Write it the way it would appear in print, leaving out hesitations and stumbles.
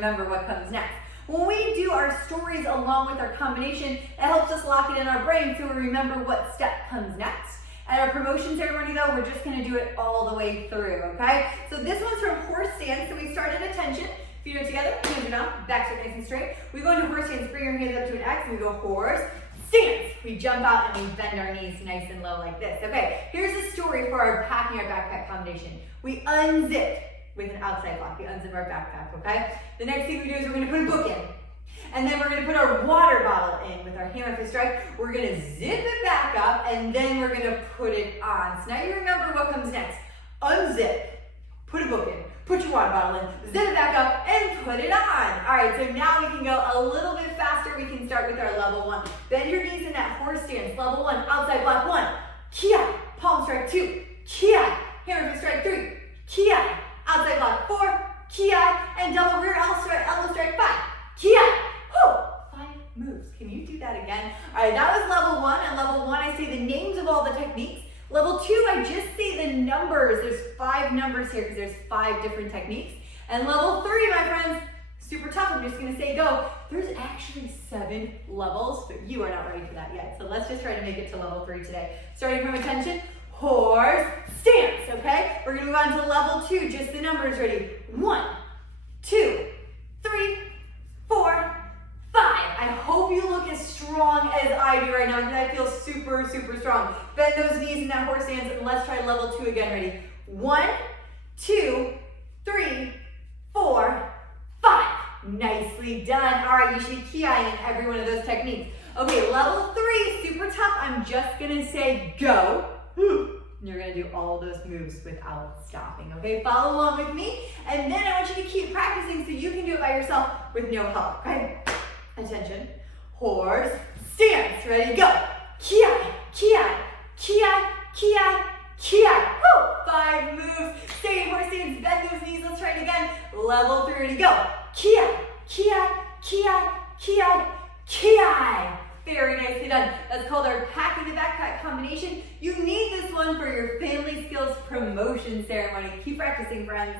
remember what comes next. When we do our stories along with our combination, it helps us lock it in our brain so we remember what step comes next. At our promotion ceremony though, we're just gonna do it all the way through, okay? So this one's from horse stance. So we start at attention, feet are together, hands are down, backs are nice and straight. We go into horse stance, bring your hands up to an X, and we go horse stance. We jump out and we bend our knees nice and low like this. Okay, here's a story for our packing our backpack combination. We unzip with an outside block. We unzip our backpack, okay? The next thing we do is we're gonna put a book in. And then we're gonna put our water bottle in with our hammer fist strike. We're gonna zip it back up and then we're gonna put it on. So now you remember what comes next. Unzip, put a book in, put your water bottle in, zip it back up and put it on. All right, so now we can go a little bit faster. We can start with our level 1. Bend your knees in that horse stance. Level 1, outside block 1, ki, palm strike 2, ki, hammer fist strike 3, ki, outside block 4, ki, and double rear elbow strike 5, ki. Woo! 5 moves. Can you do that again? All right, that was level 1. And level 1, I say the names of all the techniques. Level 2, I just say the numbers. There's 5 numbers here because there's 5 different techniques. And level 3, my friends, super tough. I'm just going to say go. There's actually 7 levels, but you are not ready for that yet. So let's just try to make it to level 3 today. Starting from attention, horse stance, okay? We're going to move on to level 2, just the numbers. Ready? 1, 2, 3, 4, 5. I hope you look as strong as I do right now because I feel super, super strong. Bend those knees in that horse stance and let's try level 2 again. Ready? 1, 2, 3, 4, 5. Nicely done. All right, you should be ki-ing every one of those techniques. Okay, level 3, super tough. I'm just gonna say go. You're gonna do all those moves without stopping, okay? Follow along with me, and then I want you to keep practicing so you can do it by yourself with no help, okay? Attention, horse stance, ready, go. Ki, ki, ki, ki, ki. Woo! 5 moves. Stay in horse stance, bend those knees. Let's try it again. Level 3, ready, go. Ki, ki, ki, ki, ki. Very nicely done. That's called our packing the backpack combination. You need this one for your Family Skills promotion ceremony. Keep practicing, friends.